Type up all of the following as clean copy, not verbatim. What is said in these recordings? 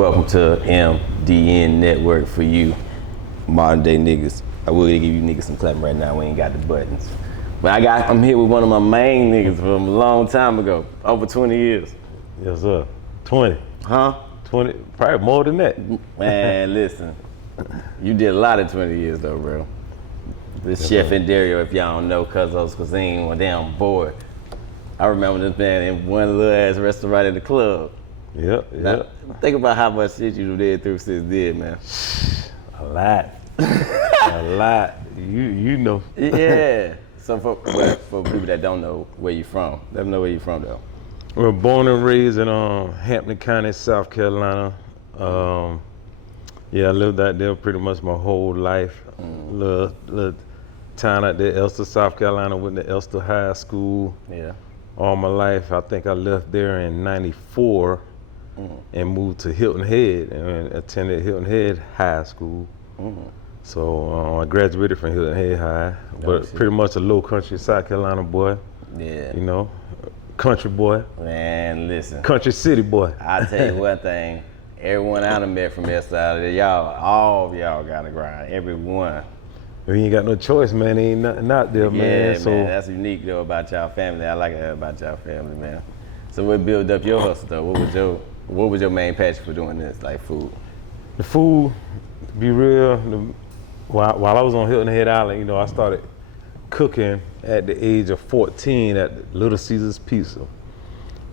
Welcome to MDN Network for you modern day niggas. I will give you niggas some clapping right now. We ain't got the buttons. But I'm here with one of my main niggas from a long time ago, over 20 years. Yes, sir. 20. Huh? 20, probably more than that. Man, listen, you did a lot in 20 years though, bro. This Chef Andarrio, if y'all don't know, Cuzzo Cuisines, went down board. I remember this man in one little ass restaurant in the club. Yep. Now, think about how much shit you did through since then, man. A lot. A lot. You know. Yeah. So for people that don't know where you from, let them know where you from though. We're born and raised in Hampton County, South Carolina. I lived out there pretty much my whole life. Little town out there, Elster, South Carolina, went to Elster High School. Yeah. All my life. I think I left there in '94 and moved to Hilton Head and attended Hilton Head High School. So I graduated from Hilton Head High, but pretty much a low country South Carolina boy. Yeah. You know, country boy. Man, listen. Country city boy. I'll tell you one thing. Everyone I done met from that side of there, all of y'all got to grind. Everyone. We ain't got no choice, man. Ain't nothing out there, man. Yeah, man, that's unique though about y'all family. I like that about y'all family, man. So what built up your hustle though? What was your main passion for doing this, like food? The food, to be real, while I was on Hilton Head Island, you know, I started cooking at the age of 14 at Little Caesars Pizza.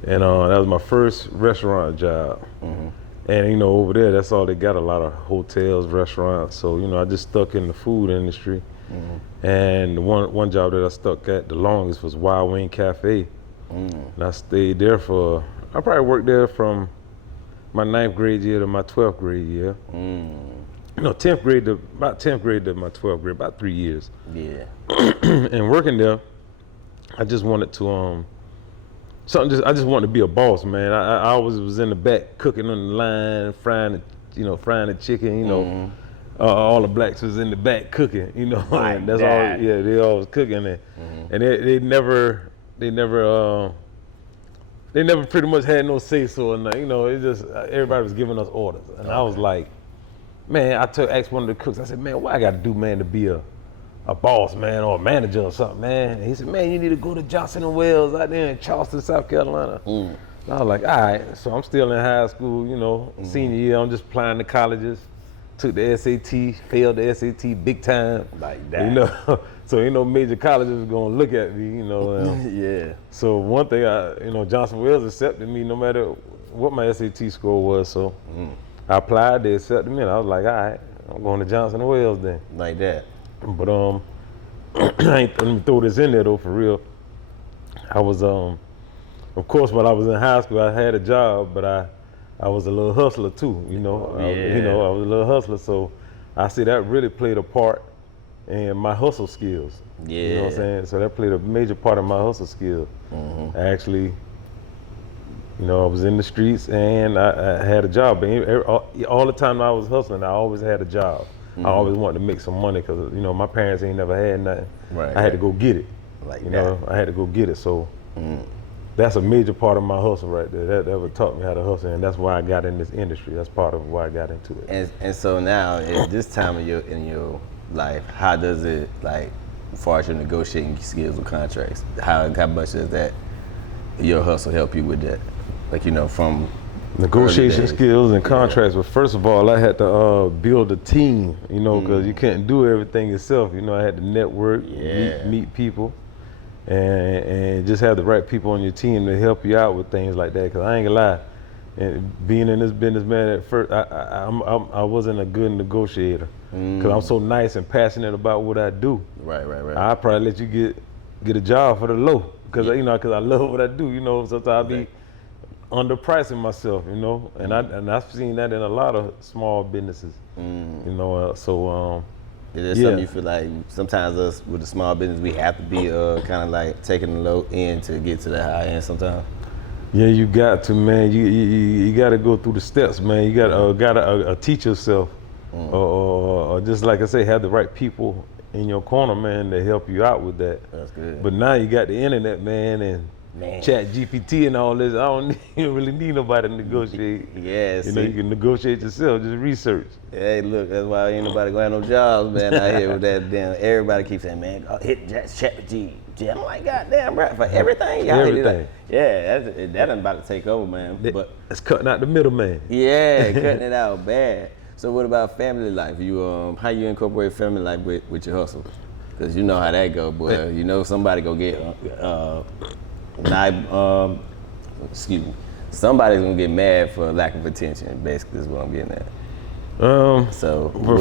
And that was my first restaurant job. And you know, over there, that's all they got, a lot of hotels, restaurants. So, you know, I just stuck in the food industry. And one job that I stuck at the longest was Wild Wing Cafe. And I stayed there I probably worked there from my 9th grade year to my 12th grade year. No, 10th grade to my 12th grade, about 3 years. Yeah. And working there, I just wanted to, I just wanted to be a boss, man. I always was in the back cooking on the line, frying the chicken, you know. All the blacks was in the back cooking, you know. Like that's that. all. Yeah, they always cooking it, and they never pretty much had no say so, and you know, it just everybody was giving us orders, and I was like, man, asked one of the cooks, I said, man, what I got to do, man, to be a boss, man, or a manager or something, man? And he said, man, you need to go to Johnson & Wales out there in Charleston, South Carolina. And I was like, all right. So I'm still in high school, you know, senior year. I'm just applying to colleges. Took the SAT, failed the SAT big time. Like that. You know, so ain't no major colleges gonna look at me, you know. Yeah. So one thing, Johnson & Wales accepted me no matter what my SAT score was. So I applied, they accepted me, and I was like, all right, I'm going to Johnson & Wales then. Like that. But let me throw this in there though, for real. I was of course, while I was in high school, I had a job, but I was a little hustler too, you know. I was a little hustler, so I see that really played a part in my hustle skills. Yeah. You know what I'm saying? So that played a major part of my hustle skills. I actually, you know, I was in the streets and I had a job. But all the time I was hustling, I always had a job. I always wanted to make some money because, you know, my parents ain't never had nothing. Right. I had to go get it. Like you that. know, I had to go get it. So that's a major part of my hustle right there. That ever taught me how to hustle, and that's why I got in this industry. That's part of why I got into it. And so now, at this time in your life, how does it, like, as far as your negotiating skills with contracts, how much does that, your hustle help you with that? Like, you know, from negotiation skills and contracts. But first of all, I had to build a team, you know, because you couldn't do everything yourself. You know, I had to network, meet people, and just have the right people on your team to help you out with things like that. Because I ain't gonna lie, and being in this business, man, at first I wasn't a good negotiator because I'm so nice and passionate about what I do. Right. I probably let you get a job for the low because I love what I do. You know, sometimes I be underpricing myself, you know, and I've seen that in a lot of small businesses, you know. Is there something you feel like sometimes us with the small business we have to be kind of like taking the low end to get to the high end sometimes? Yeah, you got to, man. You got to go through the steps, man. You gotta teach yourself, or just like I say, have the right people in your corner, man, to help you out with that. That's good. But now you got the internet, man, and Man. Chat GPT and all this. I don't even really need nobody to negotiate. Yeah, You know, you can negotiate yourself, just research. Hey, look, that's why ain't nobody gonna have no jobs, man, out here with that damn. Everybody keeps saying, man, hit ChatGPT. I'm like, goddamn, right, for everything. Y'all Everything. Yeah, that ain't about to take over, man. But it's cutting out the middleman. yeah, cutting it out bad. So what about family life? You how you incorporate family life with your hustle? Cause you know how that go, boy. You know somebody go get excuse me. Somebody's gonna get mad for lack of attention. Basically, is what I'm getting at. But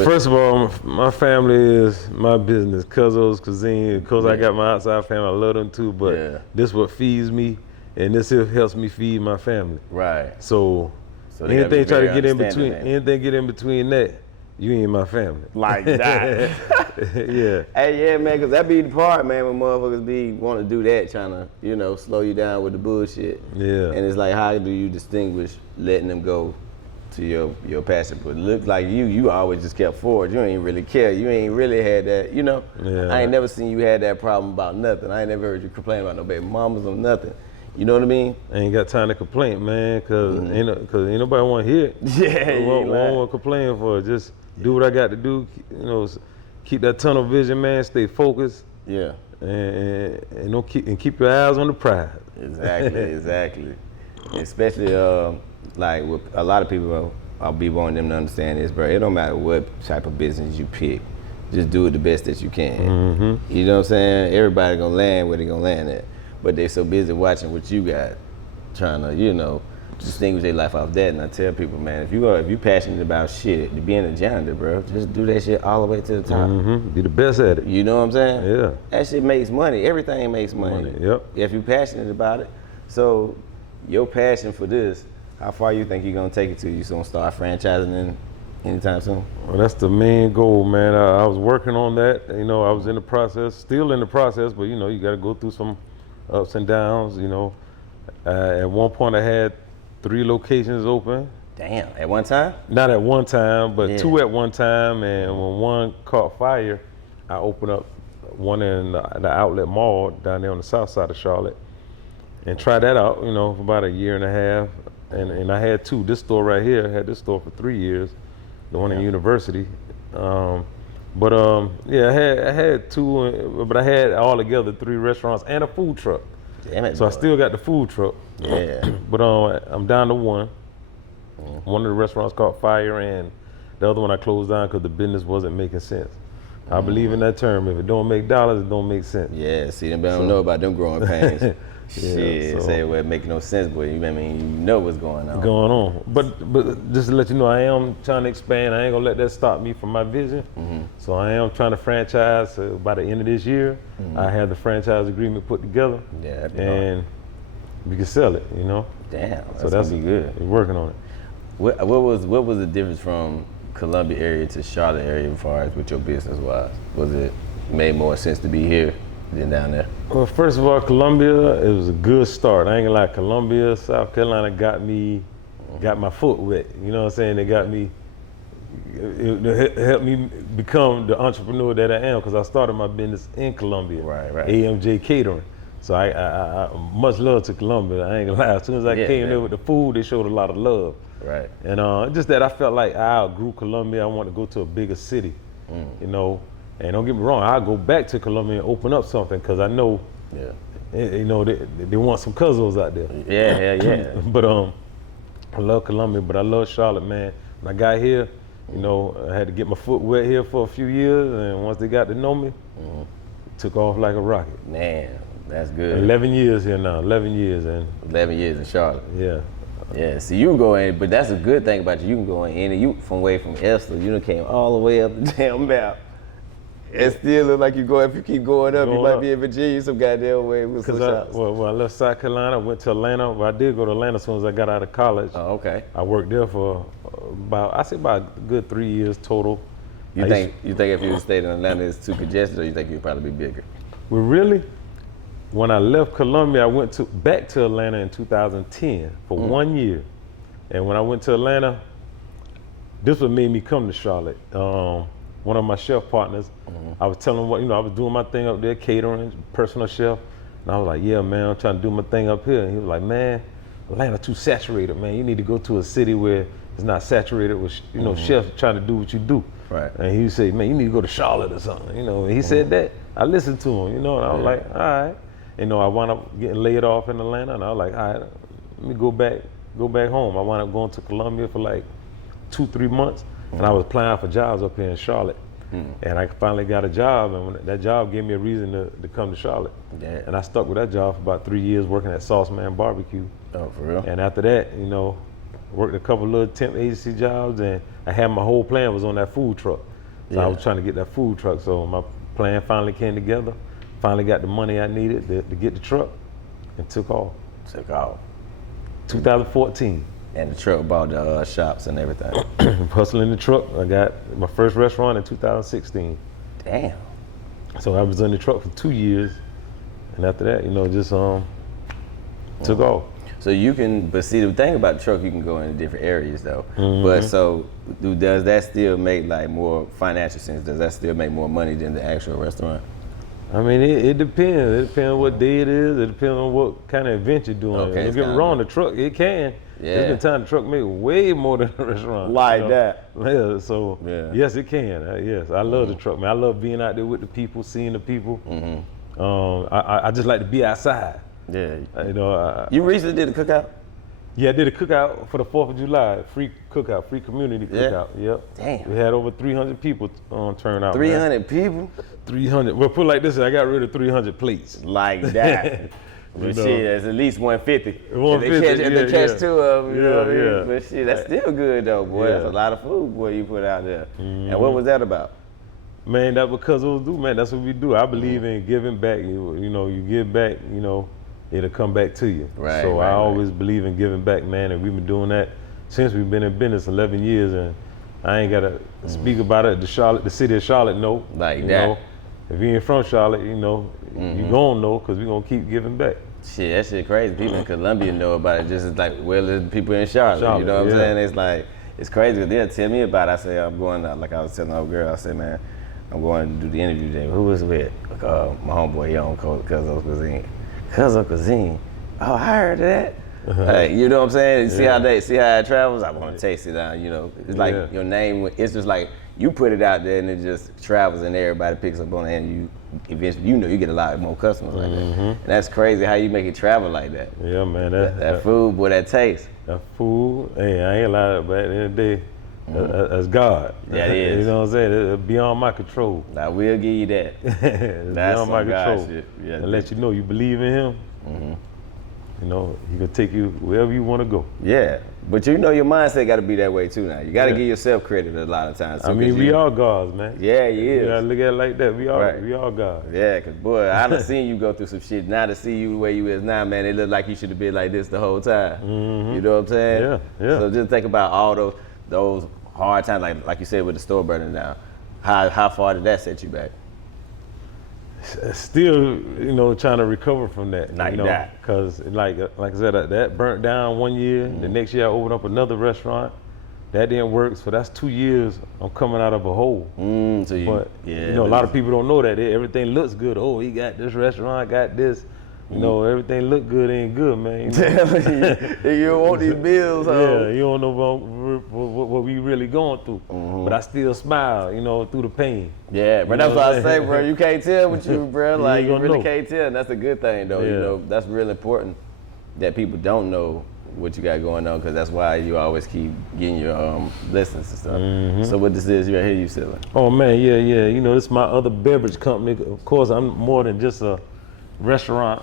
first of all, my family is my business. Cuzzo Cuisines. Of course, I got my outside family. I love them too. But this what feeds me, and this helps me feed my family. Right. So anything try to get in between that, you ain't my family. Like that. Yeah. Hey, yeah, man, because that be the part, man, when motherfuckers be want to do that, trying to, slow you down with the bullshit. Yeah. And it's like, how do you distinguish letting them go to your passion? But it looks like you always just kept forward. You ain't really care. You ain't really had that, Yeah. I ain't never seen you had that problem about nothing. I ain't never heard you complain about no baby mamas or nothing. You know what I mean? I ain't got time to complain, man, cause ain't nobody want to hear it. Yeah, Won't want to complain for it. Just do what I got to do. Keep that tunnel vision, man. Stay focused. Yeah. And don't keep your eyes on the prize. Exactly. Especially like with a lot of people, I'll be wanting them to understand this, bro. It don't matter what type of business you pick. Just do it the best that you can. Mm-hmm. You know what I'm saying? Everybody gonna land where they gonna land at. But they so busy watching what you got, trying to, distinguish their life off that. And I tell people, man, if you passionate about shit, to being a janitor, bro, just do that shit all the way to the top. Mm-hmm. Be the best at it. You know what I'm saying? Yeah. That shit makes money. Everything makes money. Yep. If you're passionate about it. So your passion for this, how far you think you're gonna take it to? You gonna start franchising anytime soon? Well, that's the main goal, man. I was working on that. I was still in the process, but you got to go through some ups and downs. At one point I had 3 locations open. Damn, at one time? Not at one time, but 2 at one time. And when one caught fire, I opened up one in the outlet mall down there on the south side of Charlotte, and tried that out. For about a year and a half. And I had 2. This store right here, I had this store for 3 years. The one in University. I had 2, but I had all together 3 restaurants and a food truck. Damn it, so boy. I still got the food truck. Yeah. But I'm down to 1. One of the restaurants caught fire, and the other one I closed down because the business wasn't making sense. I believe in that term. If it don't make dollars, it don't make sense. Yeah, see, them don't know about them growing pains. Shit, say it would make no sense, but you know what's going on. But just to let you know, I am trying to expand. I ain't gonna let that stop me from my vision. Mm-hmm. So I am trying to franchise. By the end of this year, I have the franchise agreement put together. Yeah, and we can sell it. Damn, So that's gonna be good. We're working on it. What was the difference from Columbia area to Charlotte area as far as with your business wise? Was it made more sense to be here than down there? Well, first of all, Columbia, it was a good start. I ain't gonna lie, Columbia, South Carolina got my foot wet. You know what I'm saying? They got me, it helped me become the entrepreneur that I am, because I started my business in Columbia. Right. AMJ Catering. So I much love to Columbia. I ain't gonna lie. As soon as I came there with the food, they showed a lot of love. Right. And just that I felt like I outgrew Columbia. I want to go to a bigger city. And don't get me wrong, I'll go back to Columbia and open up something, because I know, they want some Cuzzos out there. Yeah. But I love Columbia, but I love Charlotte, man. When I got here, I had to get my foot wet here for a few years, and once they got to know me, took off like a rocket. Man, that's good. 11 years here now, 11 years. 11 years in Charlotte. Yeah. Yeah, so you can go in, but that's a good thing about you can go in any, you from Esther, you done came all the way up the damn map. It still look like if you keep going up, you might be in Virginia some goddamn way with some shops. When I left South Carolina, I went to Atlanta. Well, I did go to Atlanta as soon as I got out of college. Oh, okay. I worked there for about a good 3 years total. You think if you stayed in Atlanta it's too congested, or you think you'd probably be bigger? Well, really, when I left Columbia, I went back to Atlanta in 2010 for 1 year. And when I went to Atlanta, this what made me come to Charlotte. One of my chef partners, I was telling him I was doing my thing up there, catering, personal chef. And I was like, yeah, man, I'm trying to do my thing up here. And he was like, man, Atlanta too saturated, man. You need to go to a city where it's not saturated with, chefs trying to do what you do. Right. And he said, man, you need to go to Charlotte or something, And he said that. I listened to him, and I was like, all right. I wound up getting laid off in Atlanta, and I was like, all right, let me go back home. I wound up going to Columbia for like 2-3 months, and I was applying for jobs up here in Charlotte. And I finally got a job, and that job gave me a reason to come to Charlotte. Yeah. And I stuck with that job for about 3 years working at Sauce Man Barbecue. Oh, for real? And after that, worked a couple little temp agency jobs, and I had my whole plan was on that food truck. So I was trying to get that food truck. So my plan finally came together. Finally got the money I needed to get the truck, and took off. 2014. And the truck bought the shops and everything. Hustling the truck. I got my first restaurant in 2016. Damn. So I was in the truck for 2 years, and after that, just took off. So you can, but see the thing about the truck, you can go into different areas though. But so does that still make like more financial sense? Does that still make more money than the actual restaurant? I mean, it depends. It depends on what day it is. It depends on what kind of event you're doing. Okay, Don't get me wrong, the truck, it can. Yeah. There's been time the truck make way more than the restaurant. Like that. Yeah, so yes, it can. Yes, I love the truck, man. I love being out there with the people, seeing the people. I just like to be outside. Yeah. You recently did a cookout? Yeah, I did a cookout for the 4th of July, free cookout, free community cookout. Yep. Damn. We had over 300 people turn out. 300 people? 300. Well, put it like this, I got rid of 300 plates. Like that. But shit, it's at least 150. 150, if they catch two of them, you know what I mean? Yeah. But shit, that's still good though, boy. That's a lot of food, boy, you put out there. And what was that about? Man, that's because of do, man. That's what we do. I believe in giving back. You give back, it'll come back to you. Right. So I always believe in giving back, man, and we've been doing that since we've been in business 11 years, and I ain't gotta speak about it. The city of Charlotte know. Like that. If you ain't from Charlotte, you gonna know, because we gonna keep giving back. Shit, that shit crazy. People in Columbia know about it just as like well as people in Charlotte. You know what I'm saying? It's like, it's crazy. They'll tell me about it. I say, I'm going out, like I was telling the old girl, I said, man, I'm going to do the interview today. Who was with? My homeboy, he on Cuzzo Cuisines. Cuzzo Cuisines. Oh, I heard that. Like, you know what I'm saying? See how it travels? I want to taste it out, It's like your name, it's just like you put it out there and it just travels and everybody picks up on it, and you eventually, you get a lot more customers like that. And that's crazy how you make it travel like that. Yeah, man. That food, boy, that taste. That food, hey, I ain't lying, but at the end of the day, that's God. Yeah, it is. You know what I'm saying? It's beyond my control. I will give you that. It's That's beyond my control. shit. Yeah, and let you know you believe in him. He can take you wherever you want to go. Yeah, but your mindset got to be that way too now. You got to give yourself credit a lot of times too. I mean, we all gods, man. Yeah, he is. You gotta look at it like that. We all gods. Yeah, because boy, I done seen you go through some shit. Now to see you the way you is now, man, it look like you should have been like this the whole time. You know what I'm saying? Yeah. So just think about all those hard times, like you said with the store burning down. How far did that set you back? Still, trying to recover from that. Like that. Because, like I said, that burnt down 1 year. The next year I opened up another restaurant. That didn't work. So that's 2 years I'm coming out of a hole. But a lot of people don't know that. Everything looks good. Oh, he got this restaurant, got this. Everything look good ain't good, man. You don't want these bills, Yeah, you don't know what we really going through. But I still smile, through the pain. Yeah, but that's what I say, bro. You can't tell with you, bro. Like, you really know. can't tell, and that's a good thing, though. Yeah. That's real important that people don't know what you got going on, because that's why you always keep getting your lessons and stuff. So what this is, right here, you selling? Oh, man, yeah. This is my other beverage company. Of course, I'm more than just a restaurant,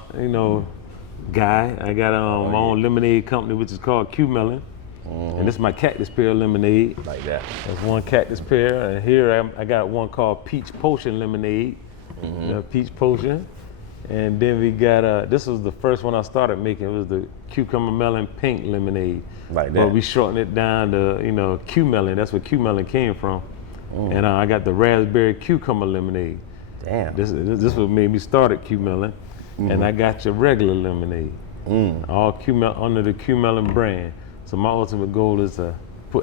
guy. I got my own lemonade company, which is called Q Melon. And this is my cactus pear lemonade. Like that. That's one cactus pear. And here I got one called peach potion lemonade. Peach potion. And then we got, this was the first one I started making. It was the cucumber melon pink lemonade. Like that. But we shortened it down to, Q Melon. That's where Q Melon came from. And I got the raspberry cucumber lemonade. Damn. This what made me start at Q Melon. And I got your regular lemonade. All under the Q Melon brand. So my ultimate goal is to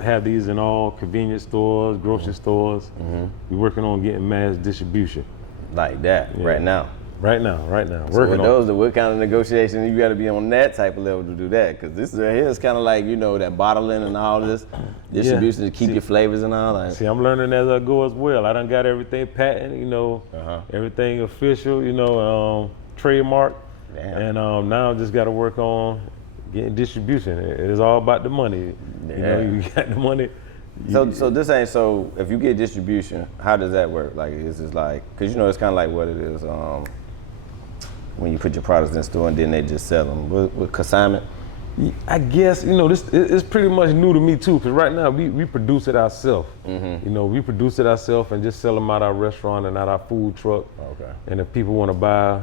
have these in all convenience stores, grocery stores. We're working on getting mass distribution. Like that, right now. Right now, So working on it. what kind of negotiation you got to be on that type of level to do that? Because this right here is kind of like, you know, that bottling and all this distribution to keep your flavors and all that. See, I'm learning as I go as well. I done got everything patent, you know, everything official, you know, trademark. Damn. And now I just got to work on getting distribution. It is all about the money. You know, you got the money. So if you get distribution, how does that work? Like, is it like, because you know, it's kind of like what it is when you put your products in the store and then they just sell them with consignment. I guess, you know, it's pretty much new to me too, because right now we produce it ourselves. You know, we produce it ourselves and just sell them out our restaurant and out our food truck. Okay. And if people want to buy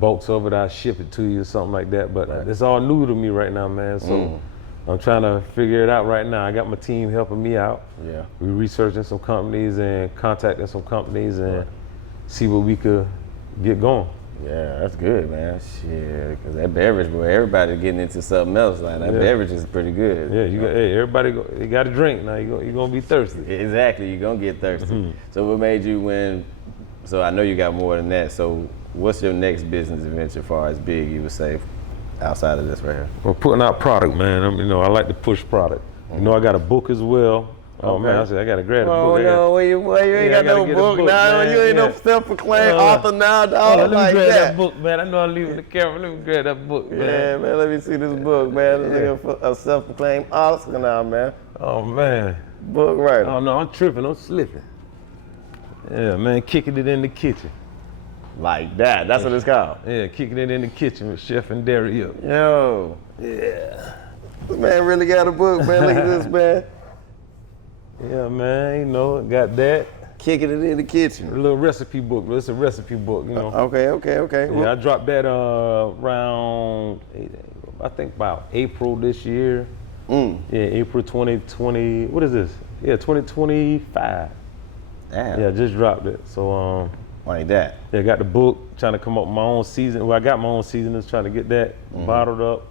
bulks of it, I'll ship it to you or something like that. But it's all new to me right now, man. So I'm trying to figure it out right now. I got my team helping me out. Yeah. We're researching some companies and contacting some companies and see what we could get going. Yeah, that's good, man. Shit, because that beverage, boy, everybody's getting into something else. Like that beverage is pretty good. Yeah, everybody you got to drink now. You're gonna be thirsty. Exactly, you're gonna get thirsty. So what made you so I know you got more than that. So what's your next business venture as far as big, you would say, outside of this right here? Well, putting out product, man. You know, I like to push product. You know, I got a book as well. Oh man, I said I gotta grab a book. Oh no, you ain't got no book now. You ain't no self-proclaimed author now, dog. Let me grab that book, man. I know I'm leaving the camera. Let me grab that book, man. Yeah, man. Let me see this book, man. A self-proclaimed author now, man. Oh man. Book writer. Oh no, I'm tripping. I'm slipping. Yeah, man. Kicking it in the kitchen. Like that. That's what it's called. Yeah, kicking it in the kitchen with Chef Andarrio. Yo. Yeah. This man really got a book, man. Look at this, man. Yeah, man, you know, got that. Kicking it in the kitchen. A little recipe book, but it's a recipe book, you know. Okay. Yeah, I dropped that around, I think about April this year. Yeah, April 2020, what is this? Yeah, 2025. Damn. Yeah, just dropped it. So, like that. Yeah, got the book, trying to come up with my own season. Well, I got my own seasonings, trying to get that bottled up,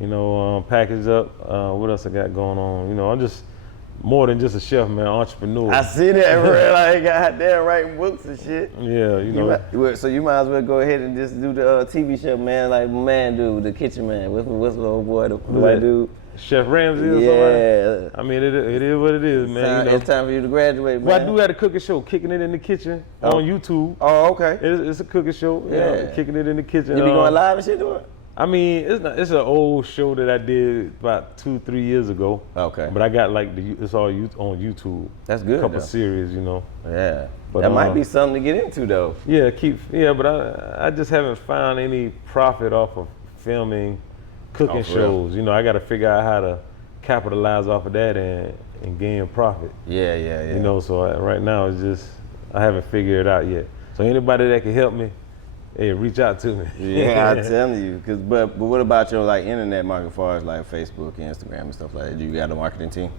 you know, packaged up. What else I got going on? You know, I'm just more than just a chef, man, entrepreneur. I see that, bro. Like, goddamn, writing books and shit. Yeah, you know. So you might as well go ahead and just do the TV show, man. Like, man, dude, the kitchen man. What's the old boy, the white dude? Chef Ramsay or something? I mean, it is what it is, man. It's time for you to graduate, man. Well, I do have a cooking show, Kicking It in the Kitchen, on YouTube. Oh, okay. It's a cooking show. Yeah. Kicking It in the Kitchen. You be going live and shit to it? I mean, it's an old show that I did about 2-3 years ago. Okay. But I got like it's all on YouTube. That's good. A couple series, you know. Yeah. But that might be something to get into though. Yeah, but I just haven't found any profit off of filming cooking shows. You know, I got to figure out how to capitalize off of that and gain profit. Yeah. You know, so right now it's just I haven't figured it out yet. So anybody that can help me, hey, reach out to me. Yeah, I'm telling you. But what about your like internet market, as far as like Facebook and Instagram and stuff like that? Do you got a marketing team?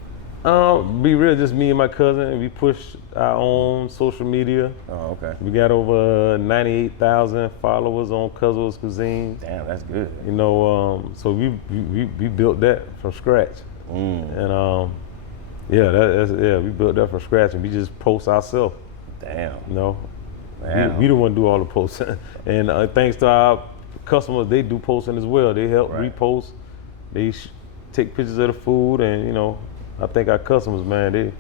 Be real, just me and my cousin. We push our own social media. Oh, okay. We got over 98,000 followers on Cuzzo Cuisines. Damn, that's good. You know, so we built that from scratch. And we built that from scratch, and we just post ourselves. Damn. You know. We the one do all the posting, and thanks to our customers, they do posting as well. They help repost, they take pictures of the food, and you know, I think our customers, man,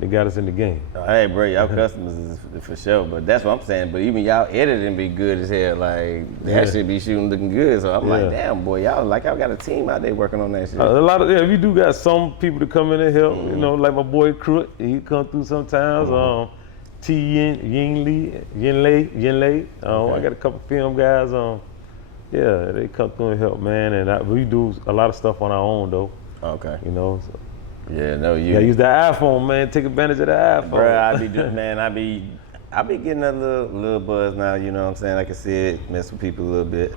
they got us in the game. Hey, bro, y'all customers is for sure, but that's what I'm saying. But even y'all editing be good as hell. Like that shit be shooting looking good. So I'm like, damn, boy, y'all got a team out there working on that shit. A lot of we do got some people to come in and help. You know, like my boy Crook, he come through sometimes. T Yin Lei. I got a couple film guys. They come through and help, man. And we do a lot of stuff on our own though. Okay. You know. So. Yeah, no, you. Yeah, use the iPhone, man. Take advantage of the iPhone. Bro, I be getting a little buzz now. You know what I'm saying? I can see it, mess with people a little bit.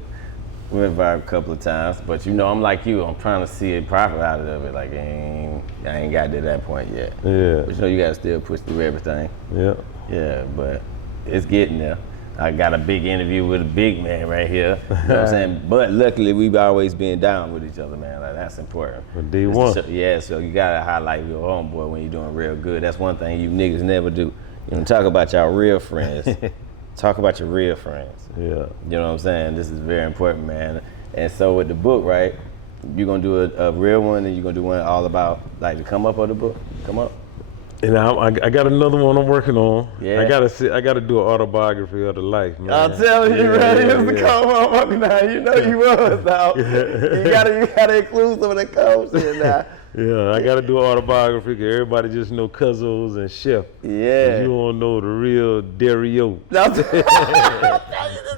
We went viral a couple of times, but you know, I'm like you. I'm trying to see a profit out of it. Like I ain't got to that point yet. Yeah. But you know, you gotta still push through everything. Yeah. Yeah, but it's getting there. I got a big interview with a big man right here. You know what I'm saying? But luckily, we've always been down with each other, man. Like, that's important. From day one. So you gotta highlight your homeboy when you're doing real good. That's one thing you niggas never do. You know, talk about y'all real friends. talk about your real friends. Yeah. You know what I'm saying? This is very important, man. And so with the book, right, you're going to do a real one, and you're going to do one all about, like, the come up of the book? Come up? And I got another one I'm working on. Yeah. I gotta do an autobiography of the life, man. I'm telling you, man, you was the come up now. You know you was, dog. You gotta include some of the cold shit now. Yeah, I gotta do an autobiography because everybody just know Cuzzo's and Chef. Yeah. You don't know the real Dario. I'm telling you, this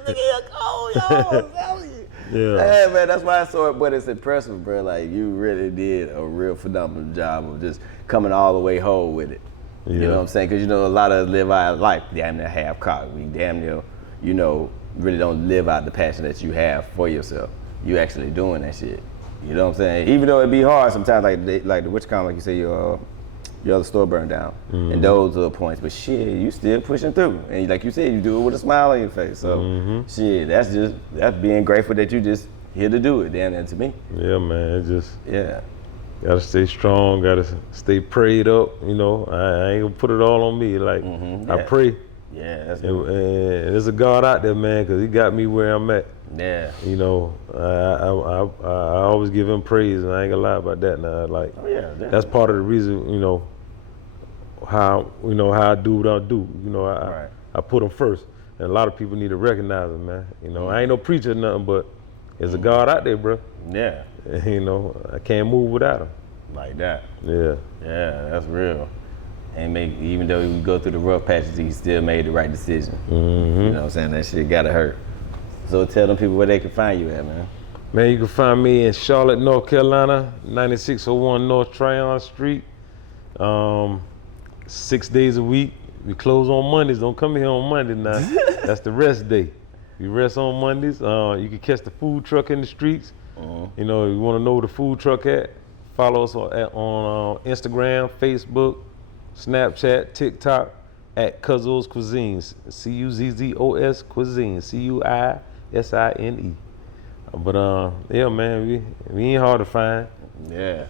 nigga here cold, yo. I'm telling you. Yeah. Man, that's why I saw it, but it's impressive, bro. Like, you really did a real phenomenal job of just coming all the way whole with it. Yeah. You know what I'm saying? Because, you know, a lot of us live our life damn near half-cocked. We damn near, you know, really don't live out the passion that you have for yourself. You actually doing that shit. You know what I'm saying? Even though it be hard sometimes, like the which kind, like you say, your other store burned down, and those are the points. But shit, you still pushing through, and like you said, you do it with a smile on your face. So shit, that's being grateful that you just here to do it. Damn that to me. Yeah, man. It just gotta stay strong. Gotta stay prayed up. You know, I ain't gonna put it all on me. Like I pray. Yeah, that's and there's a God out there, man, because He got me where I'm at. Yeah. You know, I always give Him praise, and I ain't gonna lie about that. Now, like, that's part of the reason, you know, how I do what I do. You know, I put Him first, and a lot of people need to recognize Him, man. You know, I ain't no preacher or nothing, but there's a God out there, bro. Yeah. And, you know, I can't move without Him. Like that. Yeah. Yeah, that's real. And even though we go through the rough patches, he still made the right decision. You know what I'm saying? That shit gotta hurt. So tell them people where they can find you at, man. Man, you can find me in Charlotte, North Carolina, 9601 North Tryon Street. 6 days a week. We close on Mondays. Don't come here on Monday now. That's the rest day. We rest on Mondays. You can catch the food truck in the streets. You know, you want to know where the food truck at? Follow us on Instagram, Facebook, Snapchat, TikTok at Cuzzo Cuisines. Cuzzos Cuisines. Cuisine. But yeah, man, we ain't hard to find. Yeah,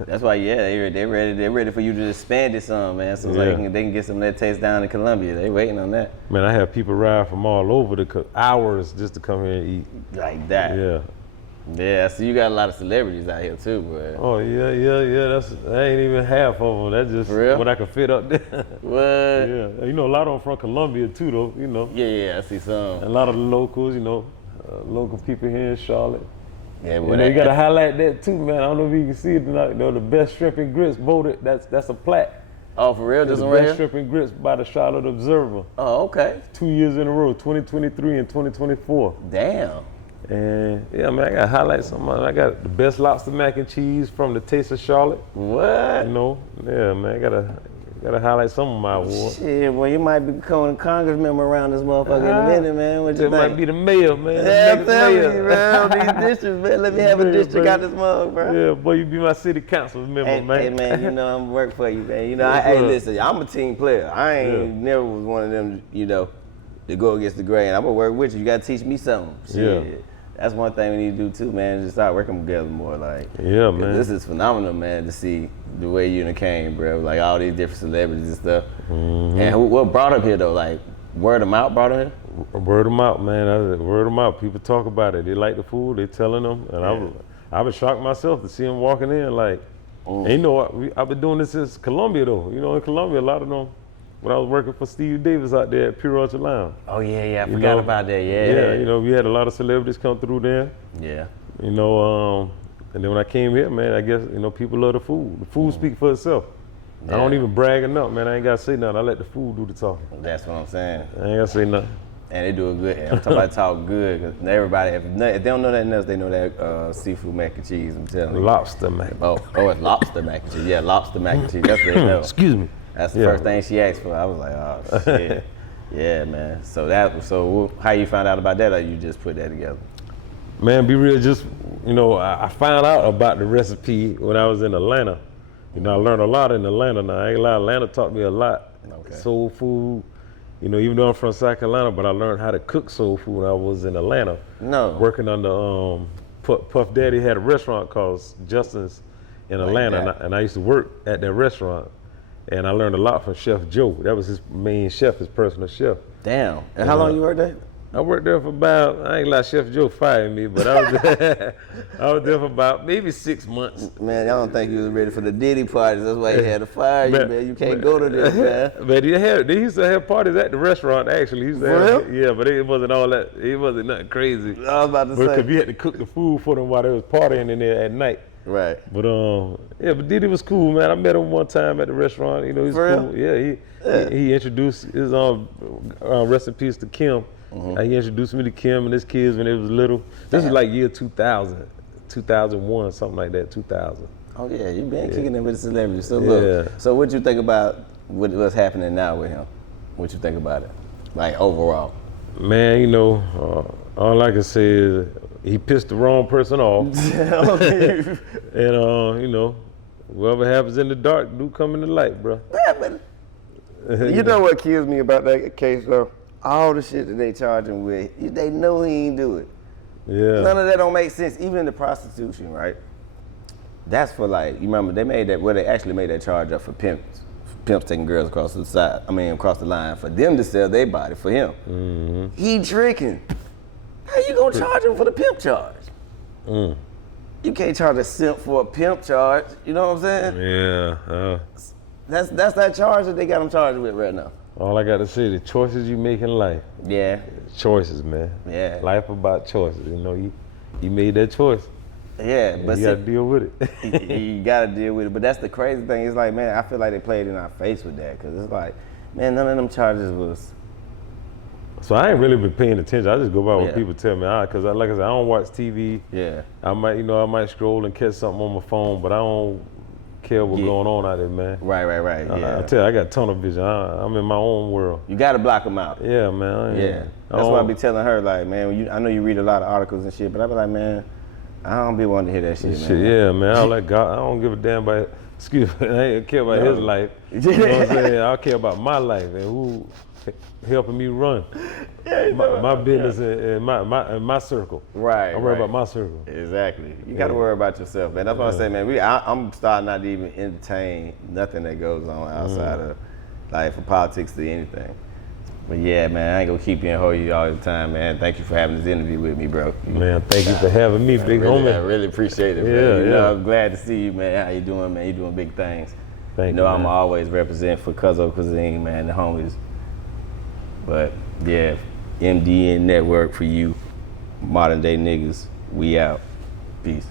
that's why. Yeah, they ready for you to expand it some, man. So they can get some of that taste down in Columbia. They waiting on that. Man, I have people ride from all over hours just to come here and eat. Like that. Yeah. Yeah, so you got a lot of celebrities out here too, bro. Oh yeah. That ain't even half of them. That's just what I can fit up there. What? Yeah, you know, a lot of them from Columbia too, though. You know. Yeah, I see some. A lot of the locals, you know, local people here in Charlotte. Yeah, you know, you gotta highlight that too, man. I don't know if you can see it tonight. The best shrimp and grits voted. That's a plaque. Oh, for real? This the one right best here? shrimp and grits by the Charlotte Observer. Oh, okay. 2 years in a row, 2023 and 2024. Damn. And yeah, man, I gotta highlight something. I got the best lobster mac and cheese from the Taste of Charlotte. What? You know, yeah, man, I gotta highlight some of my awards. Shit, well, you might be becoming a congressman around this motherfucker in a minute, man. What you That might think? be the mayor, man. Yeah, I'm telling you, man. These districts, man. Let me have a district out this mug, bro. Yeah, boy, you be my city council member, man. Hey, man, you know I'm work for you, man. You know, hey, listen, I'm a team player. I ain't never was one of them, you know, to go against the grain. I'm gonna work with you. You gotta teach me something. Shit. Yeah. That's one thing we need to do too, man. Just start working together more. Like, yeah, man. This is phenomenal, man, to see the way you done came, bro. Like all these different celebrities and stuff. And what brought up here though? Like, word of mouth brought him here? Word of mouth, man. Word of mouth. People talk about it. They like the food. They telling them, and I was shocked myself to see them walking in. Like, and you know, I've been doing this since Columbia though. You know, in Columbia, a lot of them. When I was working for Steve Davis out there at Pure Orchard Lounge. Oh yeah, I forgot about that. Yeah, you know, we had a lot of celebrities come through there. Yeah. You know, and then when I came here, man, I guess, you know, people love the food. The food speaks for itself. I don't even brag enough, man. I ain't gotta say nothing. I let the food do the talking. That's what I'm saying. I ain't gotta say nothing. And they do it good. I'm talking about talk good, because everybody, if they don't know nothing else, they know that seafood mac and cheese. I'm telling you. Lobster mac. Oh, it's lobster mac and cheese. Yeah, lobster mac and cheese. That's what they know. Excuse me. That's the first thing she asked for. I was like, oh shit. Yeah, man. So how you found out about that, or you just put that together? Man, be real. Just, you know, I found out about the recipe when I was in Atlanta. You know, I learned a lot in Atlanta. Now, I ain't gonna lie, Atlanta taught me a lot. Okay. Soul food. You know, even though I'm from South Carolina, but I learned how to cook soul food when I was in Atlanta. No. Working under Puff Daddy had a restaurant called Justin's in Atlanta, and I used to work at that restaurant. And I learned a lot from Chef Joe. That was his main chef, his personal chef. Damn. And how long you worked there? I worked there for about, I ain't gonna lie, Chef Joe fired me, but I was there, I was there for about maybe 6 months. Man, I don't think you was ready for the Diddy parties. That's why he had to fire you, man. You can't go to this, man. But they used to have parties at the restaurant, actually. He used to have, yeah, but it wasn't all that, it wasn't nothing crazy. I was about to say. Because we had to cook the food for them while they was partying in there at night. Right. But yeah, but Diddy was cool, man. I met him one time at the restaurant. You know, he's For cool. real? Yeah, he introduced his rest in peace to Kim. He introduced me to Kim and his kids when they was little. This was like year 2000, 2001, something like that, 2000. Oh yeah, you been kicking it with the celebrities. So look, so what you think about what's happening now with him? What you think about it, like overall? Man, you know, all I can say is he pissed the wrong person off. And you know, whatever happens in the dark do come in the light, bro. Yeah, but you know what kills me about that case though? All the shit that they charge him with, they know he ain't do it. Yeah. None of that don't make sense. Even the prostitution, right? That's for like, you remember they made that, well, they actually made that charge up for pimps taking girls across the line for them to sell their body for him. Mm-hmm. He tricking. How you gonna charge him for the pimp charge? You can't charge a simp for a pimp charge. You know what I'm saying? Yeah. That's that charge that they got him charged with right now. All I got to say, the choices you make in life. Yeah. Choices, man. Yeah. Life about choices. You know, you made that choice. Yeah, but you got to deal with it. You got to deal with it. But that's the crazy thing. It's like, man, I feel like they played in our face with that because it's like, man, none of them charges was. So I ain't really been paying attention. I just go by what people tell me. Because like I said, I don't watch TV. Yeah. I might scroll and catch something on my phone, but I don't care what's going on out there, man. Right. Yeah. I tell you, I got tunnel vision. I'm in my own world. You got to block them out. Yeah, man. That's why I be telling her, like, man, I know you read a lot of articles and shit, but I be like, man, I don't be wanting to hear that shit, man. Yeah, man. I like God. I don't give a damn about. Excuse me. I ain't care about his life. You know what I'm saying? I care about my life and who helping me run my business and my circle. Right. I worry about my circle. Exactly. You got to worry about yourself, man. That's what I say, man. I'm starting not to even entertain nothing that goes on outside of, like, for politics or anything. But yeah, man, I ain't gonna keep you and hold you all the time, man. Thank you for having this interview with me, bro. Man, thank you for having me, big homie. I really appreciate it, man. You know, I'm glad to see you, man. How you doing, man? You doing big things. Thank you, know, I'm always represent for Cuzzo Cuisines, man, the homies. But yeah, MDN Network for you, modern day niggas. We out. Peace.